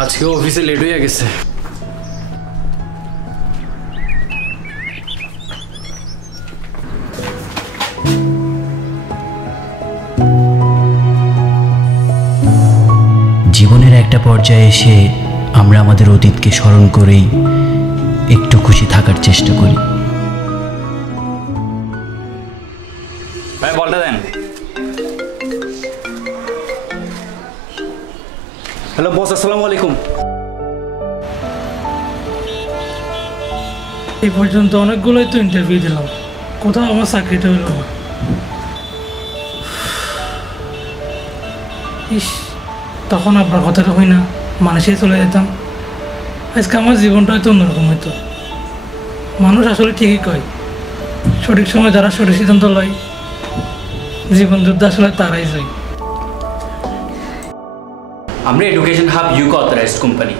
আজকে অফিসে লেট হয়ে গেছে। জীবনের একটা পর্যায়ে এসে আমরা আমাদের অতীতকে স্মরণ করেই একটু খুশি থাকার চেষ্টা করি। ভাই বলটা দেন। হ্যালো বস, আসসালামু আলাইকুম। এই পর্যন্ত অনেকগুলোই তো ইন্টারভিউ দিলাম, কোথাও আমার চাকরিটা হইল না। ইস, তখন আপনার কথাটা হই না, মালয়েশিয়া চলে যেতাম, আজকে আমার জীবনটা হয়তো অন্যরকম হইতো। মানুষ আসলে ঠিকই কয়, সঠিক সময় যারা সঠিক সিদ্ধান্ত লয়, জীবন যুদ্ধ আসলে তারাই যায়। আমরা education hub UCO authorised company.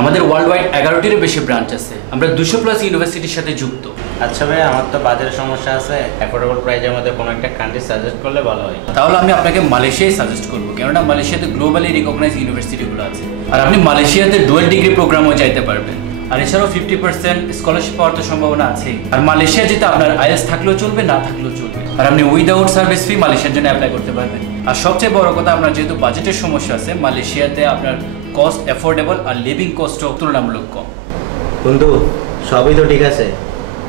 আমাদের ওয়ার্ল্ড ওয়াইড 11টিরও বেশি ব্রাঞ্চ আছে। আমরা 200+ ইউনিভার্সিটির সাথে যুক্ত। আচ্ছা ভাই, আমার তো বাজেটের সমস্যা আছে, অ্যাফোর্ডেবল প্রাইজের মধ্যে কোনো একটা কান্ট্রি সাজেস্ট করলে ভালো হয়। তাহলে আমি আপনাকে মালয়েশিয়াই সাজেস্ট করবো, কেননা মালয়েশিয়াতে গ্লোবালি রিকগনাইজ ইউনিভার্সিটিগুলো আছে। আর আপনি মালয়েশিয়াতে ডুয়েল ডিগ্রি প্রোগ্রামও যাইতে পারবেন। আর এছাড়াও 50% স্কলারশিপ পাওয়ার তো সম্ভাবনা আছেই। আর মালয়েশিয়া যেতে আপনার আইএলটিএস থাকলেও চলবে, না থাকলেও চলবে। আর আপনি উইদাউট সার্ভিস ফি মালয়েশিয়ার জন্য অ্যাপ্লাই করতে পারবেন। আর সবচেয়ে বড় কথা, আপনার যেহেতু বাজেটের সমস্যা আছে, মালয়েশিয়াতে আপনার কস্ট অ্যাফোর্ডেবল আর লিভিং কস্টও তুলনামূলক কম। বন্ধু, সবই তো ঠিক আছে,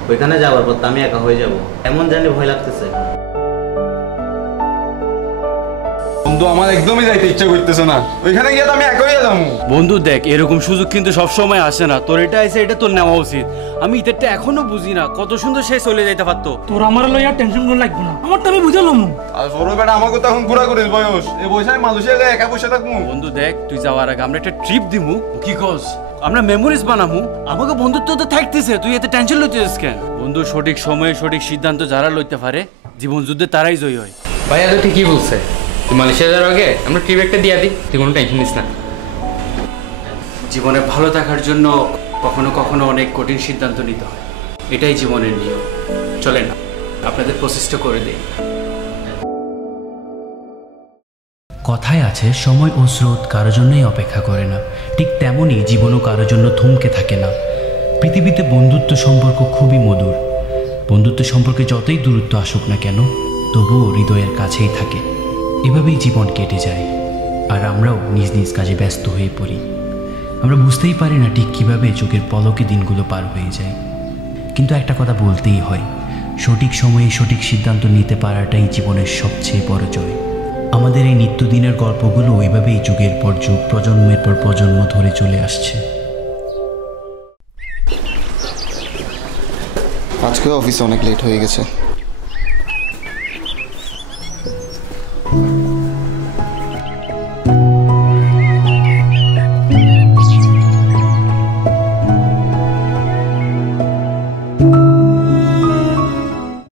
ওইখানে যাওয়ার পর আমি একা হয়ে যাব, এমন জানি ভয় লাগতেছে। বন্ধু, আমার একদমই যাইতে ইচ্ছা করতেছে না, ওইখানে গিয়ে তো আমি একা হয়ে যাবো। বন্ধু দেখ, এরকম সুযোগ কিন্তু সবসময় আসে না। তোর এটা আছে, এটা তোর নেওয়া উচিত। আমি ঈদেরটা এখনো বুঝি না, কত সুন্দর সে চলে যাইতে পারতো। তোর আমার লইয়া টেনশন করে লাগবে না, আমারটা আমি বুঝালাম। আর সরো বেটা, আমাকে তো এখন ঘোরা করিস বয়স, এই বয়সে আমি মালয়েশিয়া যাই একা বসে থাকবো। বন্ধু দেখ, তুই যাওয়ার আগে আমরা একটা ট্রিপ দিমু, কি কস? আমরা মেমোরিজ বানামু। আমাকে বন্ধুত্ব তো থাকতেছে, তুই এতে টেনশন লইতেছিস কেন? বন্ধু, সঠিক সময়ে সঠিক সিদ্ধান্ত যারা লইতে পারে, জীবন যুদ্ধে তারাই জয়ী হয়। ভাইয়া তো ঠিকই বলছে, তুই মালয়েশিয়া যাওয়ার আগে আমরা ট্রিপ একটা দিয়ে দিই, তুই কোনো টেনশন নিস না। জীবনে ভালো থাকার জন্য কখনো কখনো অনেক কঠিন সিদ্ধান্ত নিতে হয়, এটাই জীবনের নিয়ম। চলে না, আপনাদের প্রসেসটা করে দিই। কথায় আছে, সময় ও স্রোত কারোর জন্যই অপেক্ষা করে না, ঠিক তেমনই জীবনও কারোর জন্য থমকে থাকে না। পৃথিবীতে বন্ধুত্ব সম্পর্ক খুবই মধুর। বন্ধুত্ব সম্পর্কে যতই দূরত্ব আসুক না কেন, তবুও হৃদয়ের কাছেই থাকে। এভাবেই জীবন কেটে যায়, আর আমরাও নিজ নিজ কাজে ব্যস্ত হয়ে পড়ি। আমরা বুঝতেই পারি না ঠিক কীভাবে চোখের পলকে দিনগুলো পার হয়ে যায়। কিন্তু একটা কথা বলতেই হয়, সঠিক সময়ে সঠিক সিদ্ধান্ত নিতে পারাটাই জীবনের সবচেয়ে বড় জয়। আমাদের এই নিত্যদিনের গল্পগুলো ওইভাবেই যুগের পর যুগ, প্রজন্মের পর প্রজন্ম ধরে চলে আসছে। আজকে অফিসে অনেক লেট হয়ে গেছে।